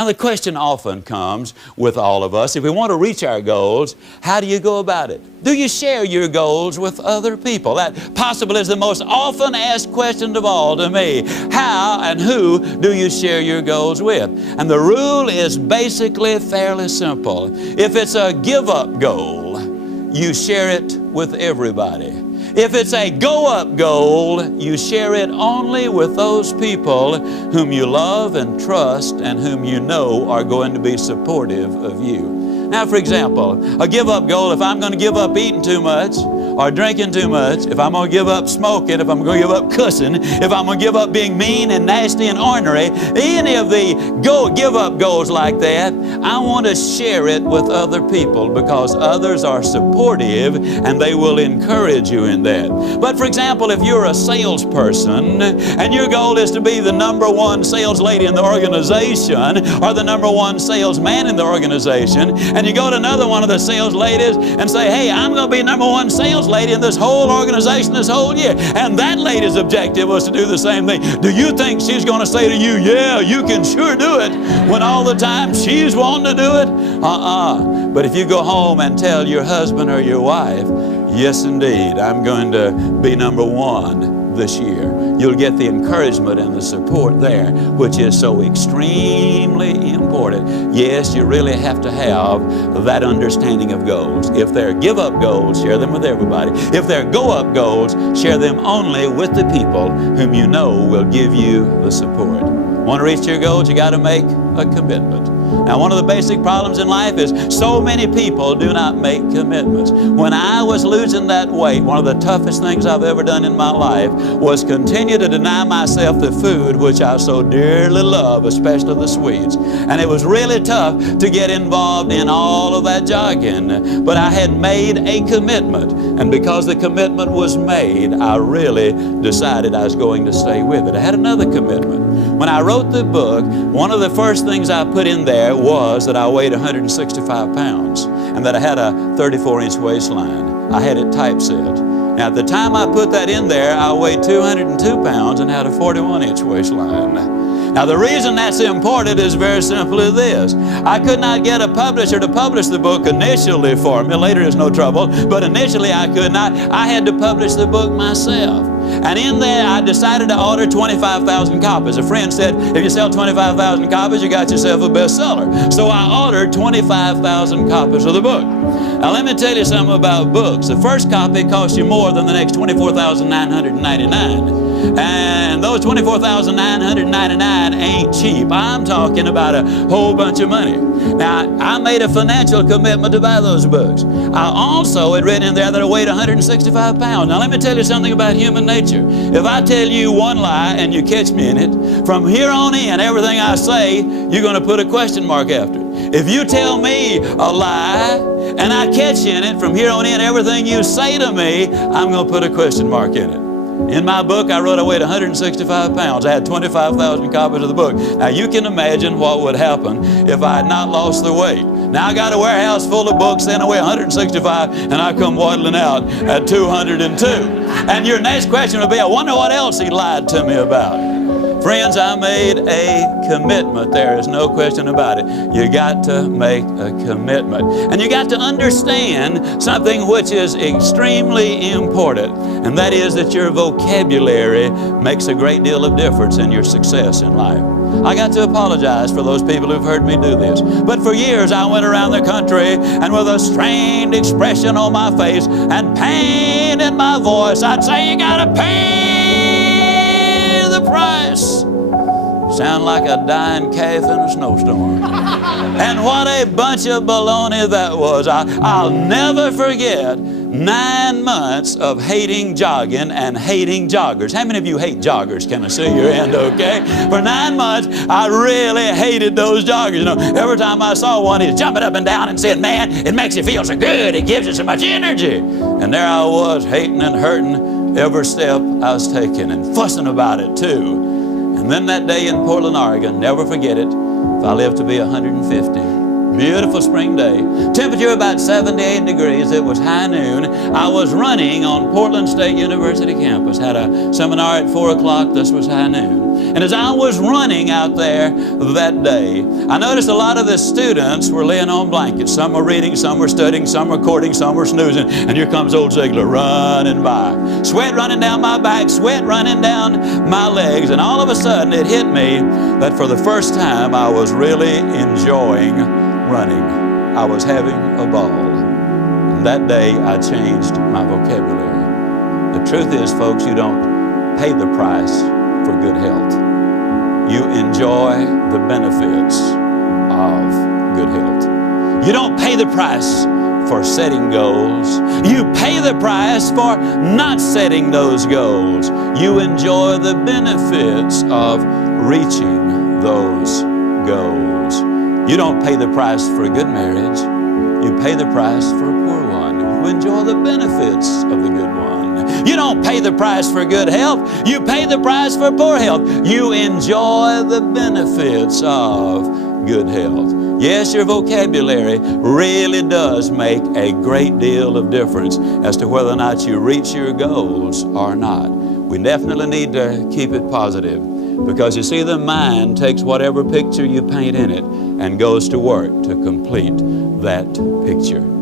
Now, the question often comes with all of us, if we want to reach our goals, how do you go about it? Do you share your goals with other people? That possibly is the most often asked question of all to me. How and who do you share your goals with? And the rule is basically fairly simple. If it's a give-up goal, you share it with everybody. If it's a go-up goal, you share it only with those people whom you love and trust and whom you know are going to be supportive of you. Now, for example, a give-up goal, if I'm going to give up eating too much or drinking too much, if I'm going to give up smoking, if I'm going to give up cussing, if I'm going to give up being mean and nasty and ornery, any of the give-up goals like that, I want to share it with other people because others are supportive and they will encourage you in that. But for example, if you're a salesperson and your goal is to be the #1 sales lady in the organization or the #1 salesman in the organization, and you go to another one of the sales ladies and say, hey, I'm going to be #1 sales lady in this whole organization this whole year. And that lady's objective was to do the same thing. Do you think she's going to say to you, yeah, you can sure do it, when all the time she's wanting to do it? But if you go home and tell your husband or your wife, yes, indeed, I'm going to be #1 this year, you'll get the encouragement and the support there, which is so extremely important. Yes, you really have to have that understanding of goals. If they're give-up goals, share them with everybody. If they're go-up goals, share them only with the people whom you know will give you the support. Want to reach your goals, you got to make a commitment. Now, one of the basic problems in life is so many people do not make commitments. When I was losing that weight, one of the toughest things I've ever done in my life was continue to deny myself the food which I so dearly love, especially the sweets. And it was really tough to get involved in all of that jogging. But I had made a commitment, and because the commitment was made, I really decided I was going to stay with it. I had another commitment. When I wrote the book, one of the first things I put in there was that I weighed 165 pounds and that I had a 34-inch waistline. I had it typeset. Now, at the time I put that in there, I weighed 202 pounds and had a 41-inch waistline. Now, the reason that's important is very simply this. I could not get a publisher to publish the book initially for me. Later is no trouble, but initially I could not. I had to publish the book myself. And in there, I decided to order 25,000 copies. A friend said, if you sell 25,000 copies, you got yourself a bestseller. So I ordered 25,000 copies of the book. Now, let me tell you something about books. The first copy costs you more than the next 24,999. And those 24,999 ain't cheap. I'm talking about a whole bunch of money. Now, I made a financial commitment to buy those books. I also had written in there that I weighed 165 pounds. Now, let me tell you something about human nature. If I tell you one lie and you catch me in it, from here on in, everything I say, you're going to put a question mark after it. If you tell me a lie and I catch you in it, from here on in, everything you say to me, I'm going to put a question mark in it. In my book, I wrote I weighed 165 pounds. I had 25,000 copies of the book. Now, you can imagine what would happen if I had not lost the weight. Now, I got a warehouse full of books, and I weigh 165, and I come waddling out at 202. And your next question would be, I wonder what else he lied to me about. Friends, I made a commitment. There is no question about it. You got to make a commitment. And you got to understand something which is extremely important, and that is that your vocabulary makes a great deal of difference in your success in life. I got to apologize for those people who've heard me do this. But for years, I went around the country, and with a strained expression on my face and pain in my voice, I'd say, you got to pay the price. Sound like a dying calf in a snowstorm. And what a bunch of baloney that was. I'll never forget 9 months of hating jogging and hating joggers. How many of you hate joggers? Can I see your hand, okay? For 9 months, I really hated those joggers. You know, every time I saw one, he's jumping up and down and saying, man, it makes you feel so good. It gives you so much energy. And there I was, hating and hurting every step I was taking and fussing about it, too. And then that day in Portland, Oregon, never forget it, if I live to be 150. Beautiful spring day. Temperature about 78 degrees. It was high noon. I was running on Portland State University campus. Had a seminar at 4 o'clock. This was high noon. And as I was running out there that day, I noticed a lot of the students were laying on blankets. Some were reading, some were studying, some were courting, some were snoozing. And here comes old Ziglar running by. Sweat running down my back, sweat running down my legs. And all of a sudden it hit me that for the first time I was really enjoying running. I was having a ball. And that day I changed my vocabulary. The truth is, folks, you don't pay the price for good health. You enjoy the benefits of good health. You don't pay the price for setting goals. You pay the price for not setting those goals. You enjoy the benefits of reaching those goals. You don't pay the price for a good marriage. You pay the price for a poor one. You enjoy the benefits of the good one. You don't pay the price for good health. You pay the price for poor health. You enjoy the benefits of good health. Yes, your vocabulary really does make a great deal of difference as to whether or not you reach your goals or not. We definitely need to keep it positive, because you see, the mind takes whatever picture you paint in it and goes to work to complete that picture.